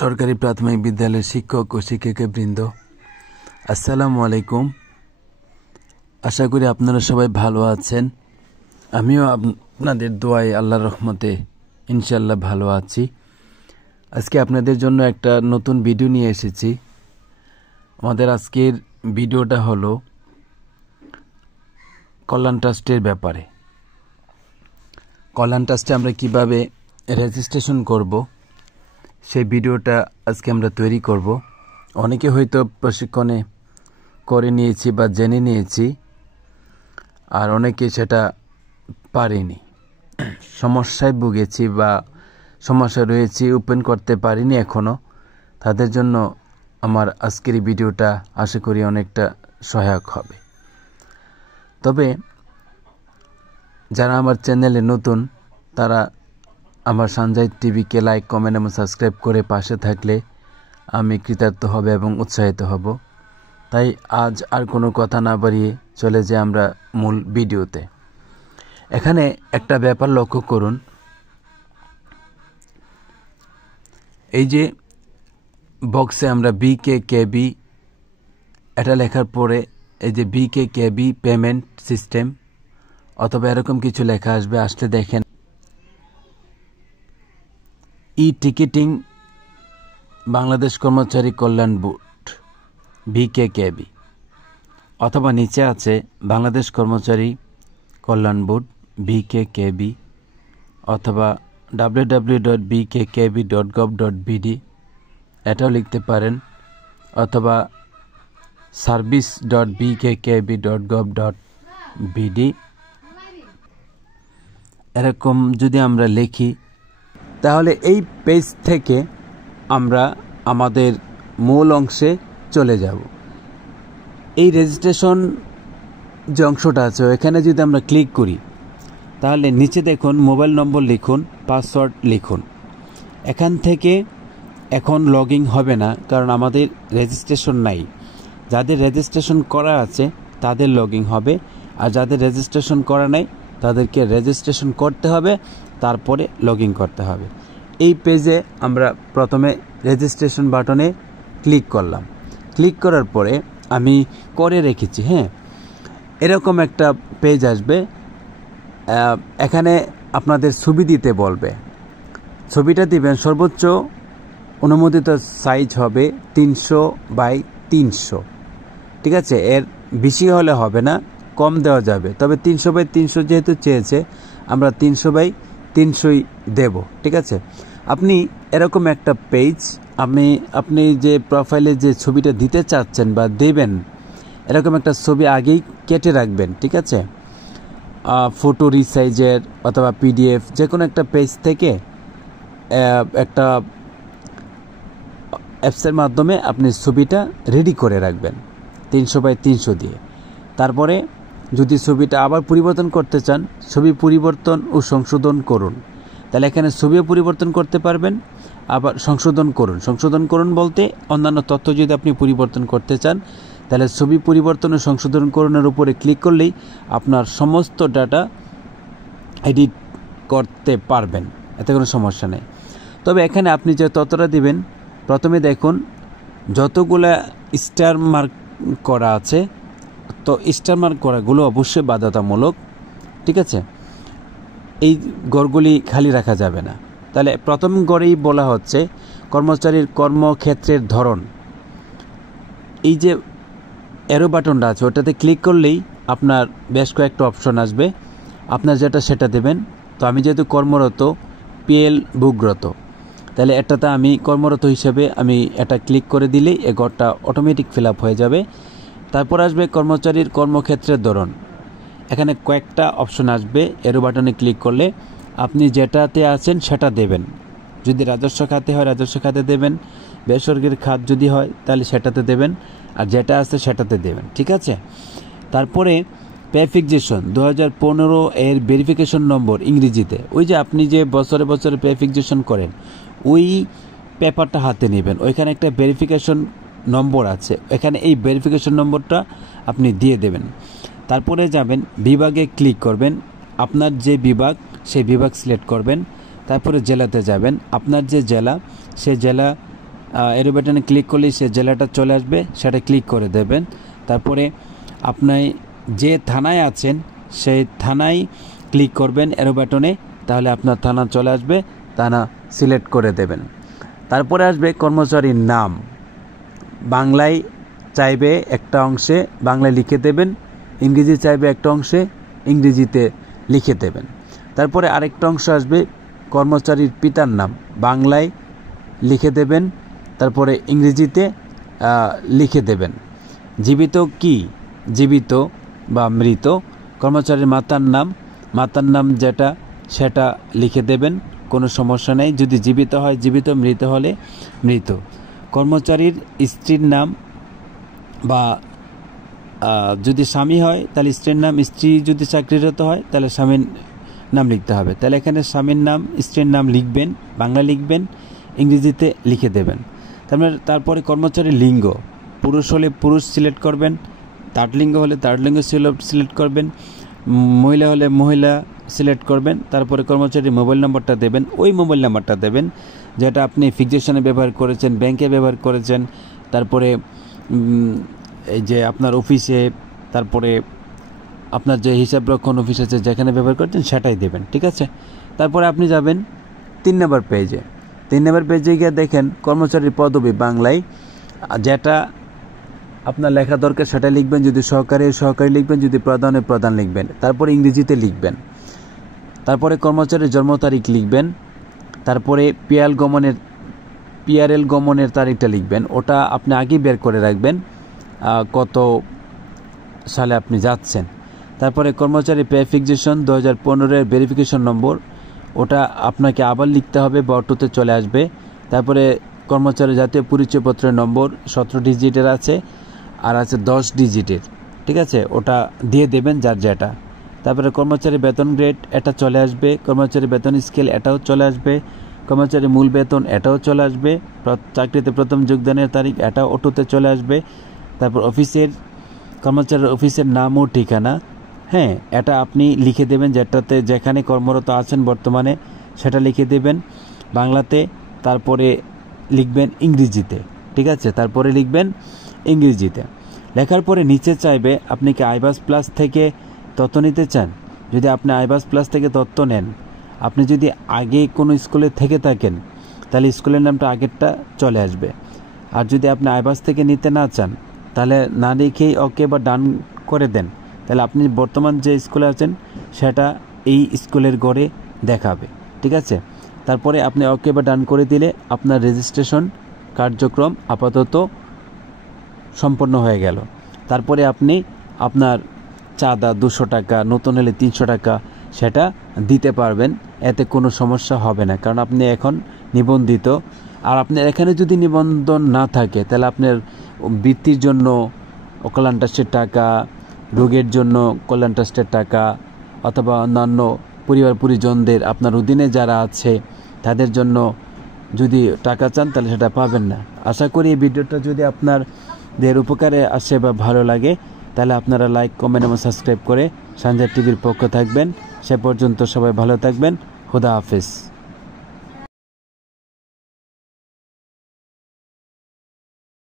সরকারি প্রাথমিক বিদ্যালয়ের শিক্ষক ও শিক্ষিকাবৃন্দ, আসসালামু আলাইকুম। আশা করি আপনারা সবাই ভালো আছেন। আমিও আপনাদের দোয়ায় আল্লাহর রহমতে ইনশাল্লাহ ভালো আছি। আজকে আপনাদের জন্য একটা নতুন ভিডিও নিয়ে এসেছি। আমাদের আজকের ভিডিওটা হলো কল্যাণ ট্রাস্টের ব্যাপারে। কল্যাণ ট্রাস্টে আমরা কিভাবে রেজিস্ট্রেশন করব সেই ভিডিওটা আজকে আমরা তৈরি করব। অনেকে হয়তো প্রশিক্ষণে করে নিয়েছি বা জেনে নিয়েছি, আর অনেকে সেটা পারেনি, সমস্যায় ভুগেছি বা সমস্যা রয়েছে, ওপেন করতে পারিনি এখনও। তাদের জন্য আমার আজকের এই ভিডিওটা আশা করি অনেকটা সহায়ক হবে। তবে যারা আমার চ্যানেলে নতুন, তারা আমার সানজাইদ টিভিকে লাইক, কমেন্ট এবং সাবস্ক্রাইব করে পাশে থাকলে আমি কৃতার্থ হবে এবং উৎসাহিত হব। তাই আজ আর কোনো কথা না বাড়িয়ে চলে যাই আমরা মূল ভিডিওতে। এখানে একটা ব্যাপার লক্ষ্য করুন, এই যে বক্সে আমরা BKKB এটা লেখার পরে এই যে BKKB পেমেন্ট সিস্টেম অথবা এরকম কিছু লেখা আসবে। আসলে দেখেন টিকিটিং বাংলাদেশ কর্মচারী কল্যাণ বোর্ড BKKB, অথবা নিচে আছে বাংলাদেশ কর্মচারী কল্যাণ বোর্ড BKKB, অথবা www.bkkb.gov.bd এটাও লিখতে পারেন, অথবা service.bkkb.gov.bd এরকম যদি আমরা লিখি, তাহলে এই পেজ থেকে আমরা আমাদের মূল অংশে চলে যাব। এই রেজিস্ট্রেশন যে অংশটা আছে এখানে যদি আমরা ক্লিক করি, তাহলে নিচে দেখুন মোবাইল নম্বর লিখুন, পাসওয়ার্ড লিখুন। এখান থেকে এখন লগইন হবে না, কারণ আমাদের রেজিস্ট্রেশন নাই। যাদের রেজিস্ট্রেশন করা আছে তাদের লগইন হবে, আর যাদের রেজিস্ট্রেশন করা নাই তাদেরকে রেজিস্ট্রেশন করতে হবে, তারপরে লগইন করতে হবে। এই পেজে আমরা প্রথমে রেজিস্ট্রেশন বাটনে ক্লিক করলাম। ক্লিক করার পরে আমি করে রেখেছি, এরকম একটা পেজ আসবে। এখানে আপনাদের ছবি দিতে বলবে। ছবিটা দিবেন, সর্বোচ্চ অনুমোদিত সাইজ হবে 300x300, ঠিক আছে? এর বেশি হলে হবে না, কম দেওয়া যাবে। তবে 300x300 যেহেতু চেয়েছে, আমরা 300x300ই দেব, ঠিক আছে? আপনি এরকম একটা পেজ, আপনি যে প্রোফাইলে যে ছবিটা দিতে চাচ্ছেন বা দেবেন, এরকম একটা ছবি আগেই কেটে রাখবেন, ঠিক আছে? ফটো রিসাইজের অথবা PDF যে কোনো একটা পেজ থেকে একটা অ্যাপসের মাধ্যমে আপনি ছবিটা রেডি করে রাখবেন 300x300 দিয়ে। তারপরে যদি ছবিটা আবার পরিবর্তন করতে চান, ছবি পরিবর্তন ও সংশোধন করুন, তাহলে এখানে ছবিও পরিবর্তন করতে পারবেন, আবার সংশোধন করুন বলতে অন্যান্য তথ্য যদি আপনি পরিবর্তন করতে চান, তাহলে ছবি পরিবর্তন ও সংশোধন করণের উপরে ক্লিক করলেই আপনার সমস্ত ডাটা এডিট করতে পারবেন, এতে কোনো সমস্যা নেই। তবে এখানে আপনি যে তথ্যটা দিবেন, প্রথমে দেখুন যতগুলা স্টার মার্ক করা আছে, তো স্টার মার্ক করাগুলো অবশ্যই বাধ্যতামূলক, ঠিক আছে? এই ঘরগুলি খালি রাখা যাবে না। তাহলে প্রথম ঘরেই বলা হচ্ছে কর্মচারীর কর্মক্ষেত্রের ধরন। এই যে অ্যারো বাটনটা আছে ওটাতে ক্লিক করলেই আপনার বেশ কয়েকটা অপশন আসবে, আপনার যেটা সেটা দেবেন। তো আমি যেহেতু কর্মরত, PL বুকরত, তাহলে এটাতে আমি কর্মরত হিসেবে আমি এটা ক্লিক করে দিলেই এই ঘরটা অটোমেটিক ফিল আপ হয়ে যাবে। তারপর আসবে কর্মচারীর কর্মক্ষেত্রের ধরন। এখানে কয়েকটা অপশন আসবে, এরো বাটনে ক্লিক করলে আপনি যেটাতে আছেন সেটা দেবেন। যদি রাজস্ব খাতে হয় রাজস্ব খাতে দেবেন, বেসরকারি খাত যদি হয় তাহলে সেটাতে দেবেন, আর যেটা আছে সেটাতে দেবেন, ঠিক আছে? তারপরে পে ফিক্সেশন 2015 এর ভেরিফিকেশন নম্বর ইংরেজিতে, ওই যে আপনি যে বছরে বছরে পে ফিক্সেশন করেন ওই পেপারটা হাতে নেবেন। ওইখানে একটা ভেরিফিকেশন নম্বর আছে, এখানে এই ভেরিফিকেশন নম্বরটা আপনি দিয়ে দেবেন। তারপরে যাবেন বিভাগে ক্লিক করবেন, আপনার যে বিভাগ সেই বিভাগ সিলেক্ট করবেন। তারপরে জেলাতে যাবেন, আপনার যে জেলা সেই জেলা এরো বাটনে ক্লিক করলেই সে জেলাটা চলে আসবে, সেটা ক্লিক করে দেবেন। তারপরে আপনি যে থানায় আছেন সেই থানায় ক্লিক করবেন এরো বাটনে, তাহলে আপনার থানা চলে আসবে, থানা সিলেক্ট করে দেবেন। তারপরে আসবে কর্মচারীর নাম, বাংলায় চাইবে একটা অংশে বাংলায় লিখে দেবেন, ইংরেজি চাইবে একটা অংশে ইংরেজিতে লিখে দেবেন। তারপরে আরেকটা অংশ আসবে কর্মচারীর পিতার নাম, বাংলায় লিখে দেবেন, তারপরে ইংরেজিতে লিখে দেবেন। জীবিত কি, জীবিত বা মৃত। কর্মচারীর মাতার নাম যেটা সেটা লিখে দেবেন, কোনো সমস্যা নেই। যদি জীবিত হয় জীবিত, মৃত হলে মৃত। কর্মচারীর স্ত্রীর নাম বা যদি স্বামী হয় তাহলে স্ত্রীর নাম, স্ত্রী যদি চাকরিরত হয় তাহলে স্বামীর নাম লিখতে হবে। তাহলে এখানে স্বামীর নাম স্ত্রীর নাম লিখবেন, বাংলা লিখবেন, ইংরেজিতে লিখে দেবেন। তারপরে কর্মচারীর লিঙ্গ, পুরুষ হলে পুরুষ সিলেক্ট করবেন, থার্ড লিঙ্গ হলে থার্ড লিঙ্গ সিলেক্ট করবেন, মহিলা হলে মহিলা সিলেক্ট করবেন। তারপরে কর্মচারীর মোবাইল নম্বরটা দেবেন, ওই মোবাইল নাম্বারটা দেবেন যেটা আপনি ফিক্সেশনে ব্যবহার করেছেন, ব্যাংকে ব্যবহার করেছেন, তারপরে এই যে আপনার অফিসে, তারপরে আপনার যে হিসাব রক্ষণ অফিস আছে যেখানে ব্যবহার করছেন সেটাই দেবেন, ঠিক আছে। তারপরে আপনি যাবেন 3 নম্বর পেজে। 3 নম্বর পেজে গিয়ে দেখেন কর্মচারীর পদবি বাংলায় যেটা আপনার লেখা দরকার সেটা লিখবেন, যদি সহকারী লিখবেন, যদি প্রধান লিখবেন। তারপরে ইংরেজিতে লিখবেন। তারপরে কর্মচারীর জন্ম তারিখ লিখবেন। তারপরে পিআরএল গমনের তারিখটা লিখবেন, ওটা আপনি আগেই বের করে রাখবেন কত সালে আপনি যাচ্ছেন। তারপরে কর্মচারী পে ফিক্সেশন 2015-এর ভেরিফিকেশন নম্বর, ওটা আপনাকে আবার লিখতে হবে, বটুতে চলে আসবে। তারপরে কর্মচারী জাতীয় পরিচয়পত্রের নম্বর 17 ডিজিটের আছে, আর আছে 10 ডিজিটের, ঠিক আছে, ওটা দিয়ে দেবেন যার যেটা। তারপরে কর্মচারী বেতন গ্রেড এটা চলে আসবে, কর্মচারী বেতন স্কেল এটাও চলে আসবে, কর্মচারী মূল বেতন এটাও চলে আসবে, চাকরিতে প্রথম যোগদানের তারিখ এটা অটোতে চলে আসবে। তারপর কর্মচারীর অফিসের নাম ও ঠিকানা, হ্যাঁ, এটা আপনি লিখে দেবেন, যেখানে কর্মরত আছেন বর্তমানে সেটা লিখে দেবেন বাংলাতে, তারপরে লিখবেন ইংরেজিতে, ঠিক আছে, তারপরে লিখবেন ইংরেজিতে। লেখার পরে নিচে চাইবে আপনি কি আইবাস প্লাস থেকে তথ্য নিতে চান। যদি আপনি আইবাস প্লাস থেকে তথ্য নেন, আপনি যদি আগে কোনো স্কুলে থেকে থাকেন তাহলে স্কুলের নামটা আগেরটা চলে আসবে। আর যদি আপনি আইবাস থেকে নিতে না চান তাহলে না লিখেই ওকে বা ডান করে দেন, তাহলে আপনি বর্তমান যে স্কুলে আছেন সেটা এই স্কুলের ঘরে দেখাবে, ঠিক আছে। তারপরে আপনি ওকে বা ডান করে দিলে আপনার রেজিস্ট্রেশন কার্যক্রম আপাতত সম্পন্ন হয়ে গেল। তারপরে আপনি আপনার চাঁদা 200 টাকা, নতুন হলে 300 টাকা সেটা দিতে পারবেন, এতে কোনো সমস্যা হবে না, কারণ আপনি এখন নিবন্ধিত। আর আপনার এখানে যদি নিবন্ধন না থাকে তাহলে আপনার বৃত্তির জন্য কল্যাণ ট্রাস্টের টাকা, রোগের জন্য কল্যাণ ট্রাস্টের টাকা, অথবা অন্যান্য পরিজনদের আপনার অধীনে যারা আছে তাদের জন্য যদি টাকা চান তাহলে সেটা পাবেন না। আশা করি এই ভিডিওটা যদি আপনাদের উপকারে আসে বা ভালো লাগে তাহলে আপনারা লাইক, কমেন্ট এবং সাবস্ক্রাইব করে সানজার টিভির পক্ষ থাকবেন। সে পর্যন্ত সবাই ভালো থাকবেন। খোদা হাফেজ।